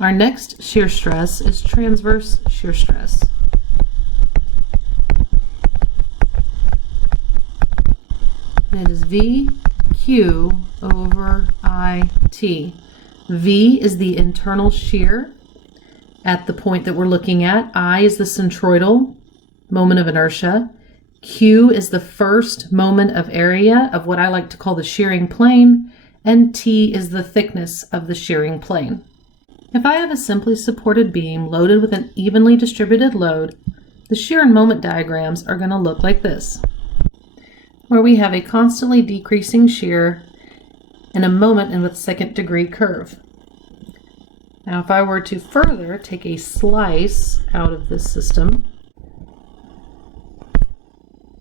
Our next shear stress is transverse shear stress. It is VQ over IT. V is the internal shear at the point that we're looking at. I is the centroidal moment of inertia. Q is the first moment of area of what I like to call the shearing plane, and T is the thickness of the shearing plane. If I have a simply supported beam loaded with an evenly distributed load, the shear and moment diagrams are going to look like this, where we have a constantly decreasing shear and a moment with second degree curve. Now if I were to further take a slice out of this system,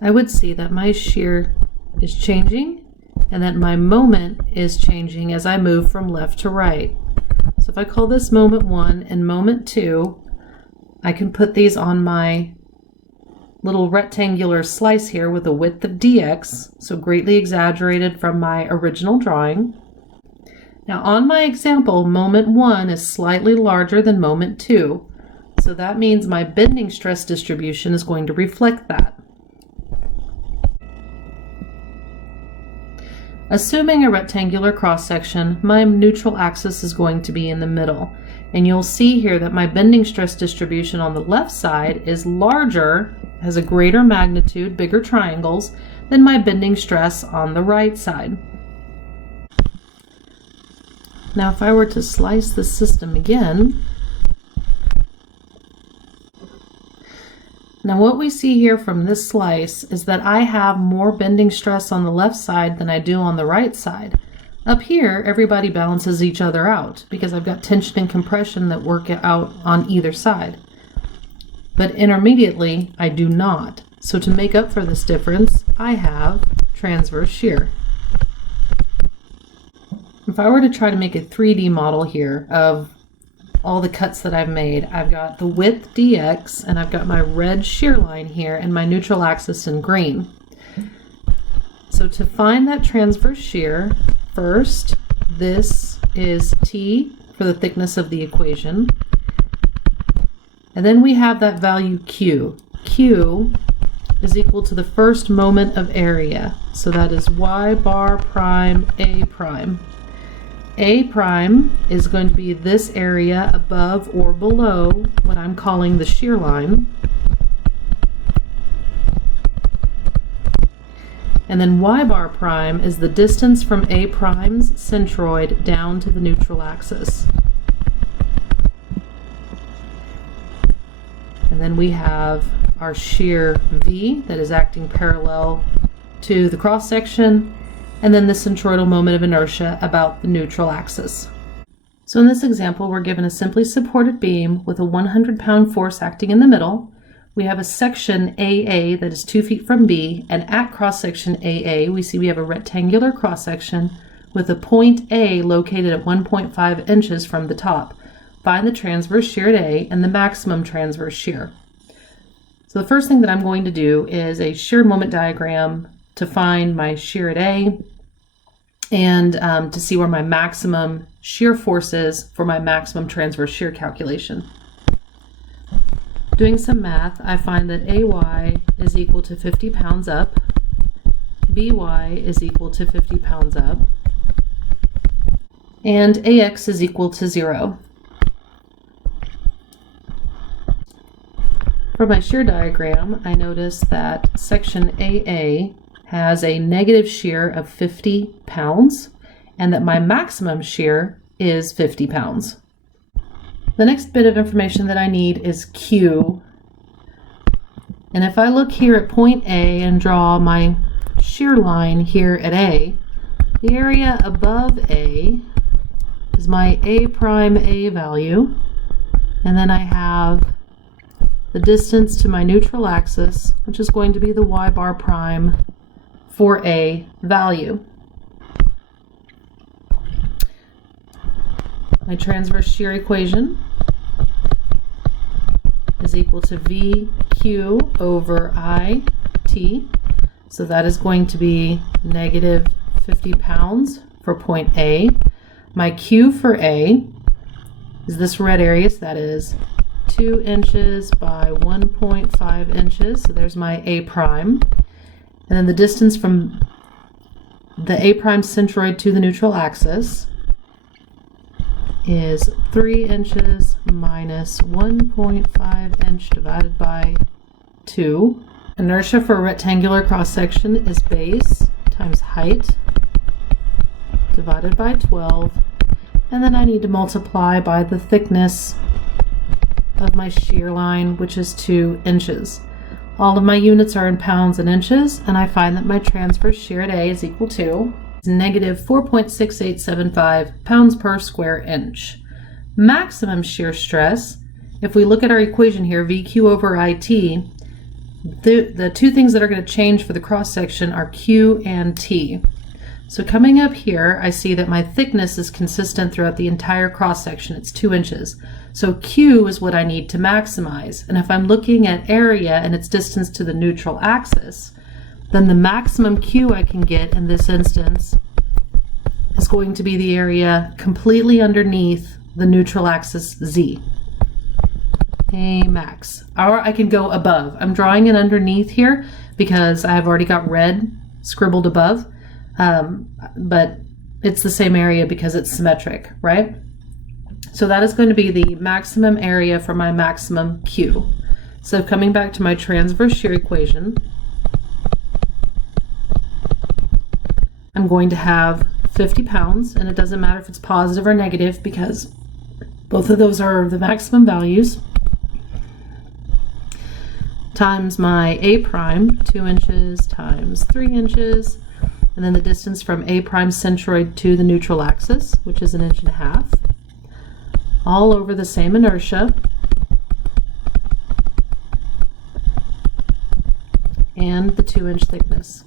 I would see that my shear is changing and that my moment is changing as I move from left to right. So if I call this moment 1 and moment 2, I can put these on my little rectangular slice here with a width of dx, so greatly exaggerated from my original drawing. Now on my example, moment 1 is slightly larger than moment 2, so that means my bending stress distribution is going to reflect that. Assuming a rectangular cross-section, my neutral axis is going to be in the middle. And you'll see here that my bending stress distribution on the left side is larger, has a greater magnitude, bigger triangles, than my bending stress on the right side. Now if I were to slice the system again, now what we see here from this slice is that I have more bending stress on the left side than I do on the right side. Up here, everybody balances each other out because I've got tension and compression that work out on either side. But intermediately, I do not. So to make up for this difference, I have transverse shear. If I were to try to make a 3D model here of all the cuts that I've made, I've got the width dx and I've got my red shear line here and my neutral axis in green. So to find that transverse shear, first this is T for the thickness of the equation, and then we have that value Q. Q is equal to the first moment of area, so that is y bar prime A prime. A prime is going to be this area above or below what I'm calling the shear line. And then y bar prime is the distance from A prime's centroid down to the neutral axis. And then we have our shear V that is acting parallel to the cross section, and then the centroidal moment of inertia about the neutral axis. So in this example, we're given a simply supported beam with a 100-pound force acting in the middle. We have a section AA that is 2 feet from B, and at cross-section AA, we see we have a rectangular cross-section with a point A located at 1.5 inches from the top. Find the transverse shear at A and the maximum transverse shear. So the first thing that I'm going to do is a shear moment diagram to find my shear at A and to see where my maximum shear force is for my maximum transverse shear calculation. Doing some math, I find that AY is equal to 50 pounds up, BY is equal to 50 pounds up, and AX is equal to 0. For my shear diagram, I notice that section AA has a negative shear of 50 pounds and that my maximum shear is 50 pounds. The next bit of information that I need is Q. And if I look here at point A and draw my shear line here at A, the area above A is my A prime A value, and then I have the distance to my neutral axis, which is going to be the y bar prime for A value. My transverse shear equation is equal to VQ over IT. So that is going to be negative 50 pounds for point A. My Q for A is this red area, so that is 2 inches by 1.5 inches. So there's my A prime. And then the distance from the A prime centroid to the neutral axis is 3 inches minus 1.5 inch divided by 2. Inertia for a rectangular cross-section is base times height divided by 12. And then I need to multiply by the thickness of my shear line, which is 2 inches. All of my units are in pounds and inches, and I find that my transverse shear at A is equal to negative 4.6875 pounds per square inch. Maximum shear stress, if we look at our equation here, VQ over IT, the two things that are going to change for the cross-section are Q and T. So coming up here, I see that my thickness is consistent throughout the entire cross-section. It's 2 inches. So Q is what I need to maximize. And if I'm looking at area and its distance to the neutral axis, then the maximum Q I can get in this instance is going to be the area completely underneath the neutral axis Z. A max. Or I can go above. I'm drawing it underneath here because I've already got red scribbled above. But it's the same area because it's symmetric, right? So that is going to be the maximum area for my maximum Q. So coming back to my transverse shear equation, I'm going to have 50 pounds, and it doesn't matter if it's positive or negative because both of those are the maximum values, times my A prime, 2 inches times 3 inches, and then the distance from A prime centroid to the neutral axis, which is 1.5 inches, all over the same inertia, and the 2-inch thickness.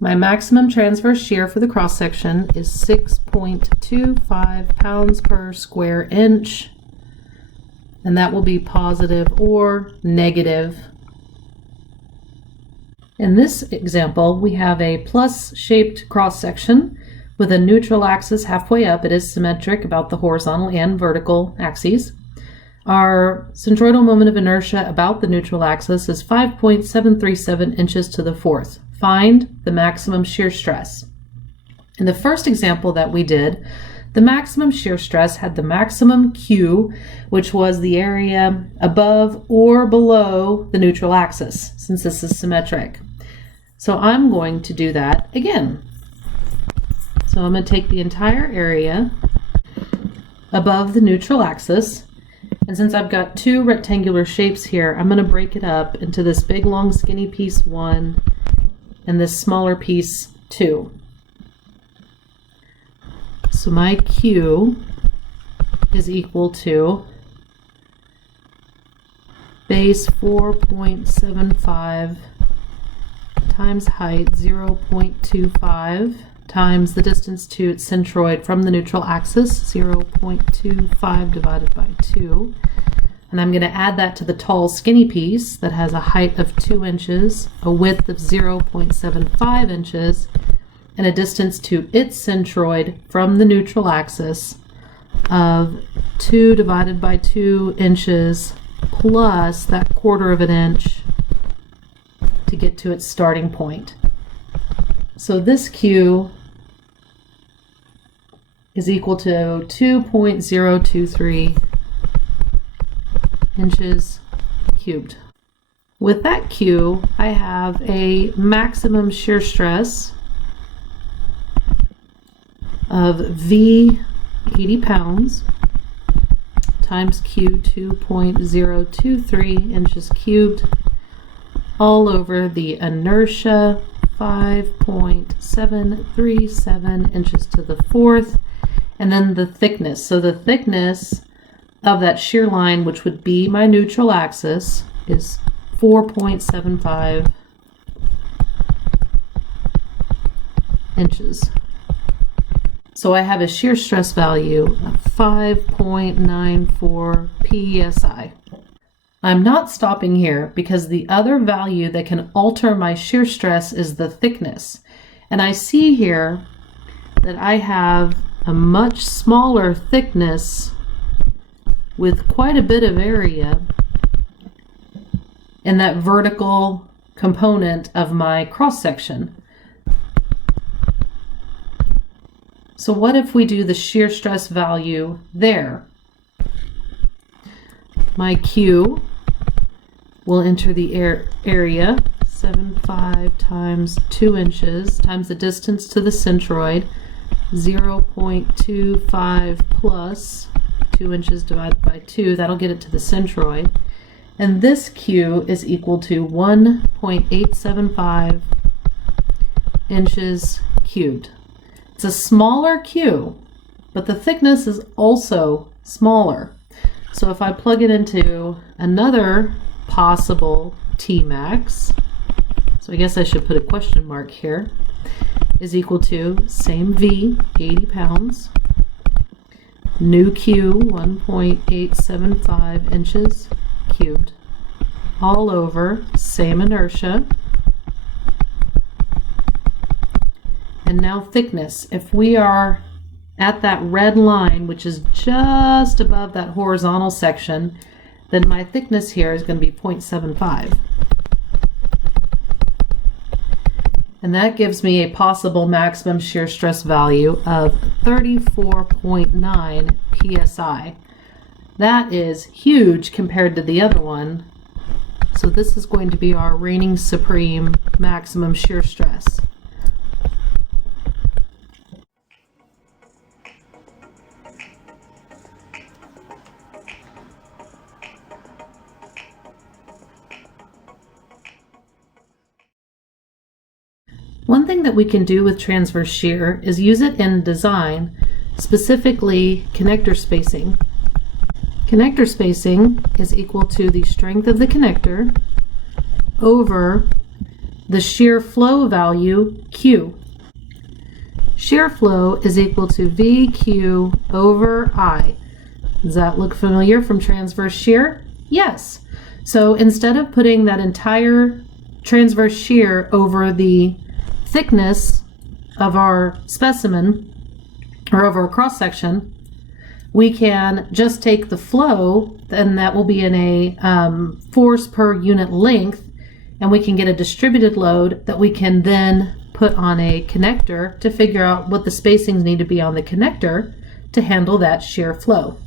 My maximum transverse shear for the cross-section is 6.25 pounds per square inch, and that will be positive or negative. In this example, we have a plus-shaped cross-section with a neutral axis halfway up. It is symmetric about the horizontal and vertical axes. Our centroidal moment of inertia about the neutral axis is 5.737 inches to the fourth. Find the maximum shear stress. In the first example that we did, the maximum shear stress had the maximum Q, which was the area above or below the neutral axis, since this is symmetric. So I'm going to do that again. So I'm going to take the entire area above the neutral axis, and since I've got two rectangular shapes here, I'm going to break it up into this big long skinny piece 1 and this smaller piece 2. So my Q is equal to base 4.75 times height 0.25 times the distance to its centroid from the neutral axis, 0.25 divided by 2. And I'm going to add that to the tall skinny piece that has a height of 2 inches, a width of 0.75 inches, and a distance to its centroid from the neutral axis of 2 divided by 2 inches plus that 1/4 of an inch to get to its starting point. So this Q is equal to 2.023 inches cubed. With that Q, I have a maximum shear stress of V 80 pounds times Q 2.023 inches cubed all over the inertia 5.737 inches to the fourth, and then the thickness. So the thickness of that shear line, which would be my neutral axis, is 4.75 inches. So I have a shear stress value of 5.94 psi. I'm not stopping here because the other value that can alter my shear stress is the thickness. And I see here that I have a much smaller thickness with quite a bit of area in that vertical component of my cross section. So what if we do the shear stress value there? My Q will enter the area, 7.5 times 2 inches times the distance to the centroid, 0.25 plus 2 inches divided by 2. That'll get it to the centroid. And this Q is equal to 1.875 inches cubed. It's a smaller Q, but the thickness is also smaller. So if I plug it into another possible Tmax, so I guess I should put a question mark here, is equal to same V, 80 pounds, new Q, 1.875 inches cubed, all over, same inertia. And now thickness. If we are at that red line, which is just above that horizontal section, then my thickness here is going to be 0.75. And that gives me a possible maximum shear stress value of 34.9 psi. That is huge compared to the other one. So this is going to be our reigning supreme maximum shear stress. One thing that we can do with transverse shear is use it in design, specifically connector spacing. Connector spacing is equal to the strength of the connector over the shear flow value Q. Shear flow is equal to VQ over I. Does that look familiar from transverse shear? Yes. So instead of putting that entire transverse shear over the thickness of our specimen or of our cross section, we can just take the flow, and that will be in a force per unit length, and we can get a distributed load that we can then put on a connector to figure out what the spacings need to be on the connector to handle that shear flow.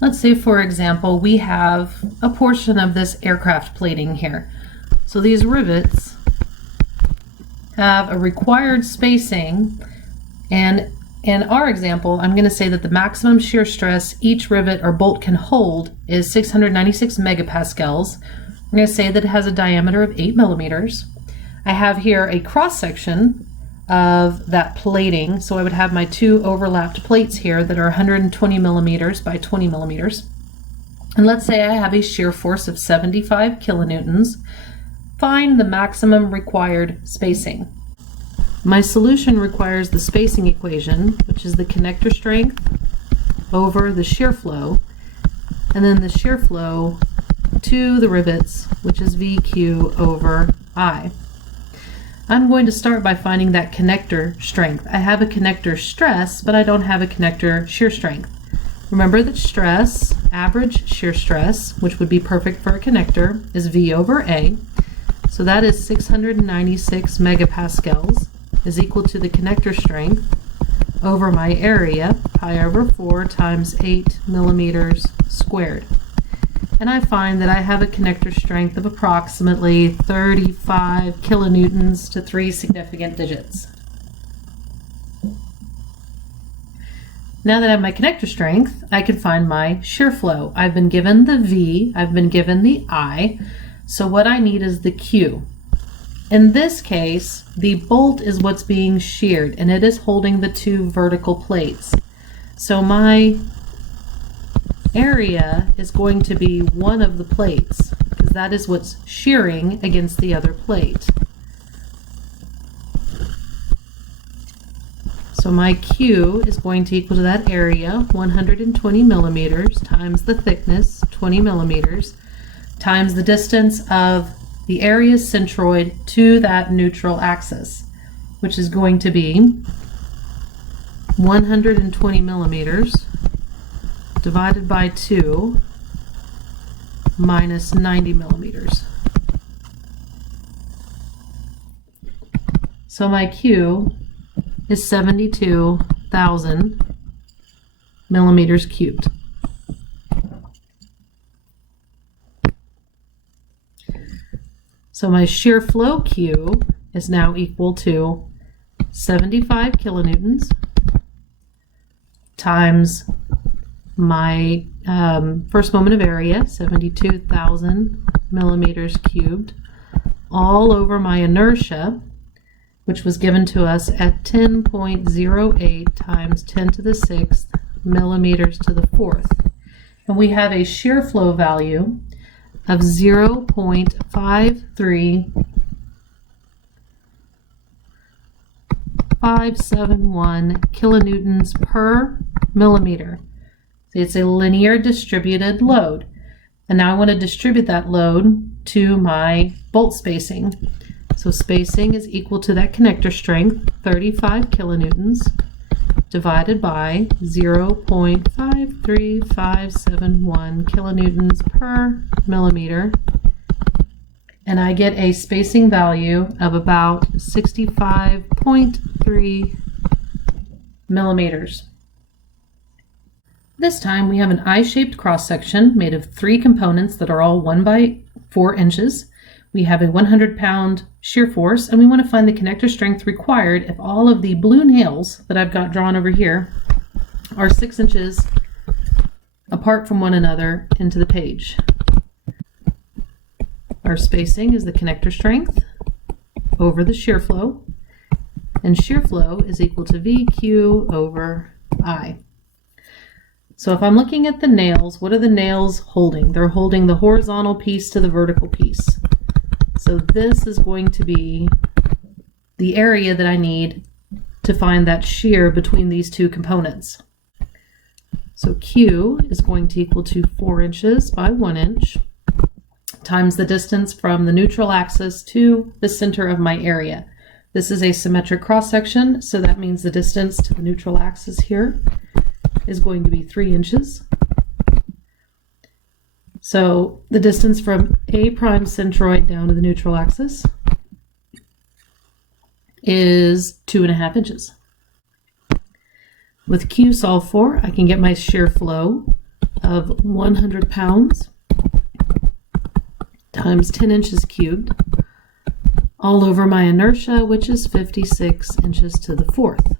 Let's say, for example, we have a portion of this aircraft plating here. So these rivets have a required spacing, and in our example, I'm going to say that the maximum shear stress each rivet or bolt can hold is 696 megapascals. I'm going to say that it has a diameter of 8 millimeters. I have here a cross section of that plating, so I would have my two overlapped plates here that are 120 millimeters by 20 millimeters. And let's say I have a shear force of 75 kilonewtons. Find the maximum required spacing. My solution requires the spacing equation, which is the connector strength over the shear flow, and then the shear flow to the rivets, which is VQ over I. I'm going to start by finding that connector strength. I have a connector stress, but I don't have a connector shear strength. Remember that stress, average shear stress, which would be perfect for a connector, is V over A. So that is 696 megapascals is equal to the connector strength over my area, pi over 4 times 8 millimeters squared. And I find that I have a connector strength of approximately 35 kilonewtons to 3 significant digits. Now that I have my connector strength, I can find my shear flow. I've been given the V, I've been given the I, so what I need is the Q. In this case, the bolt is what's being sheared, and it is holding the two vertical plates. So my area is going to be one of the plates, because that is what's shearing against the other plate. So my Q is going to equal to that area, 120 millimeters, times the thickness, 20 millimeters, times the distance of the area's centroid to that neutral axis, which is going to be 120 millimeters divided by 2 minus 90 millimeters. So my Q is 72,000 millimeters cubed. So my shear flow Q is now equal to 75 kilonewtons times my first moment of area, 72,000 millimeters cubed, all over my inertia, which was given to us at 10.08 times 10 to the 6th millimeters to the 4th. And we have a shear flow value of 0.53571 kilonewtons per millimeter. It's a linear distributed load. And now I want to distribute that load to my bolt spacing. So spacing is equal to that connector strength, 35 kilonewtons, divided by 0.53571 kilonewtons per millimeter. And I get a spacing value of about 65.3 millimeters. This time we have an eye-shaped cross-section made of 3 components that are all 1 by 4 inches. We have a 100-pound shear force, and we want to find the connector strength required if all of the blue nails that I've got drawn over here are 6 inches apart from one another into the page. Our spacing is the connector strength over the shear flow, and shear flow is equal to VQ over I. So if I'm looking at the nails, what are the nails holding? They're holding the horizontal piece to the vertical piece. So this is going to be the area that I need to find that shear between these 2 components. So Q is going to equal to 4 inches by 1 inch times the distance from the neutral axis to the center of my area. This is a symmetric cross section, so that means the distance to the neutral axis here is going to be 3 inches. So the distance from A prime centroid down to the neutral axis is 2.5 inches. With Q solved for, I can get my shear flow of 100 pounds times 10 inches cubed all over my inertia, which is 56 inches to the 4th.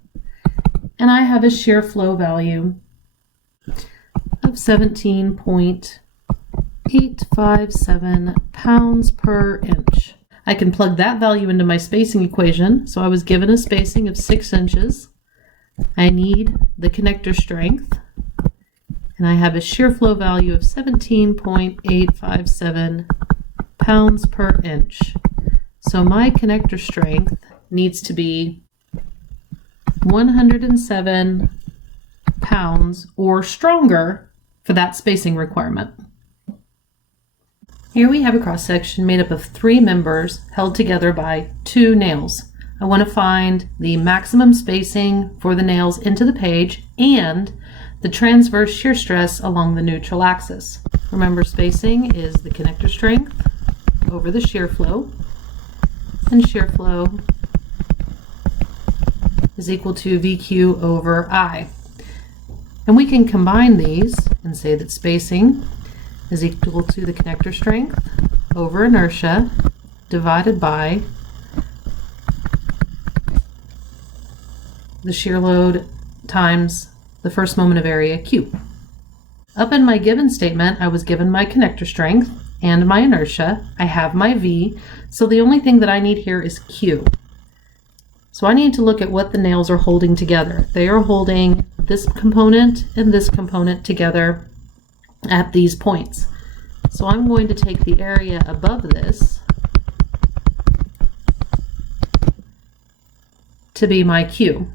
And I have a shear flow value of 17.857 pounds per inch. I can plug that value into my spacing equation. So I was given a spacing of 6 inches. I need the connector strength, and I have a shear flow value of 17.857 pounds per inch. So my connector strength needs to be 107 pounds or stronger for that spacing requirement. Here we have a cross section made up of 3 members held together by 2 nails. I want to find the maximum spacing for the nails into the page and the transverse shear stress along the neutral axis. Remember, spacing is the connector strength over the shear flow, and shear flow is equal to VQ over I. And we can combine these and say that spacing is equal to the connector strength over inertia divided by the shear load times the first moment of area Q. Up in my given statement, I was given my connector strength and my inertia. I have my V, so the only thing that I need here is Q. So I need to look at what the nails are holding together. They are holding this component and this component together at these points. So I'm going to take the area above this to be my Q.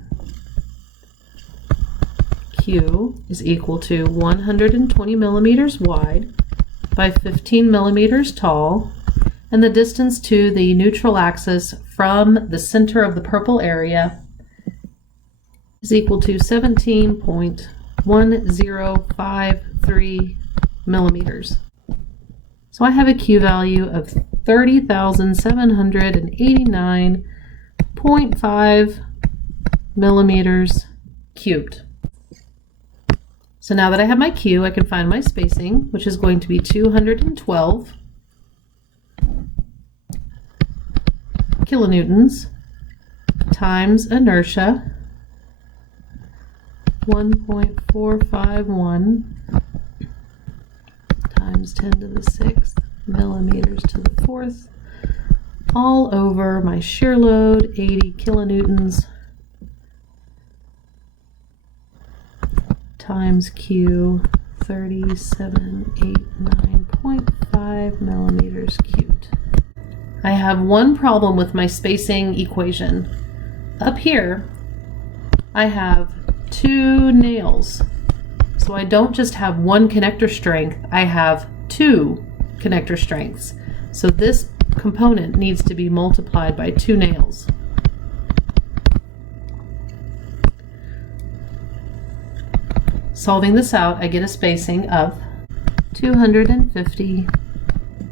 Q is equal to 120 millimeters wide by 15 millimeters tall, and the distance to the neutral axis from the center of the purple area is equal to 17.857 1053 millimeters. So I have a Q value of 30,789.5 millimeters cubed. So now that I have my Q, I can find my spacing, which is going to be 212 kilonewtons times inertia, 1.451 times 10 to the 6th millimeters to the 4th, all over my shear load, 80 kilonewtons, times Q, 3789.5 millimeters cubed. I have one problem with my spacing equation. Up here, I have 2 nails. So I don't just have one connector strength, I have 2 connector strengths. So this component needs to be multiplied by 2 nails. Solving this out, I get a spacing of 250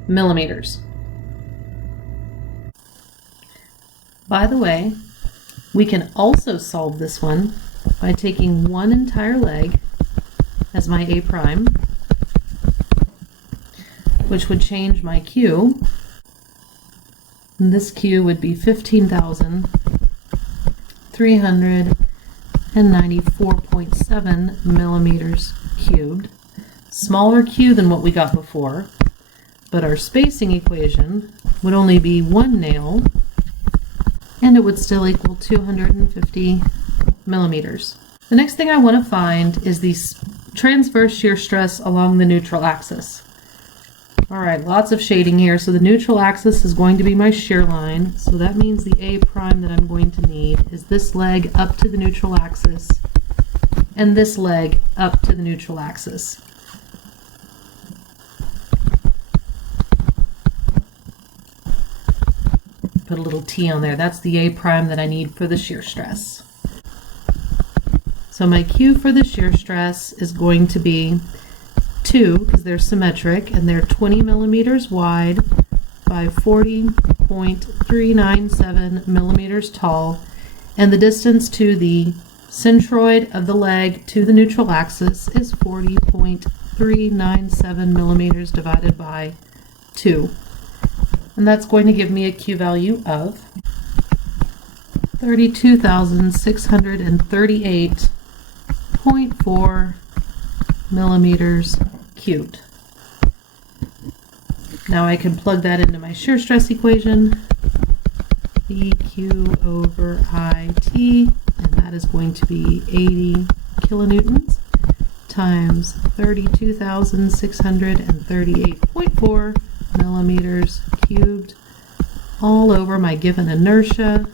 millimeters. By the way, we can also solve this one by taking one entire leg as my A prime, which would change my Q. And this Q would be 15,394.7 millimeters cubed. Smaller Q than what we got before, but our spacing equation would only be 1 nail, and it would still equal 250 millimeters. The next thing I want to find is the transverse shear stress along the neutral axis. All right, lots of shading here. So the neutral axis is going to be my shear line. So that means the A prime that I'm going to need is this leg up to the neutral axis and this leg up to the neutral axis. Put a little T on there. That's the A prime that I need for the shear stress. So my Q for the shear stress is going to be 2, because they're symmetric, and they're 20 millimeters wide by 40.397 millimeters tall, and the distance to the centroid of the leg to the neutral axis is 40.397 millimeters divided by 2. And that's going to give me a Q value of 32,638.4 millimeters cubed. Now I can plug that into my shear stress equation, BQ over IT, and that is going to be 80 kilonewtons times 32,638.4 millimeters cubed, all over my given inertia,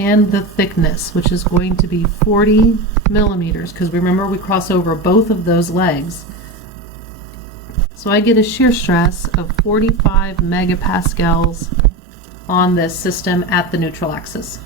and the thickness, which is going to be 40 millimeters, because remember we cross over both of those legs. So I get a shear stress of 45 megapascals on this system at the neutral axis.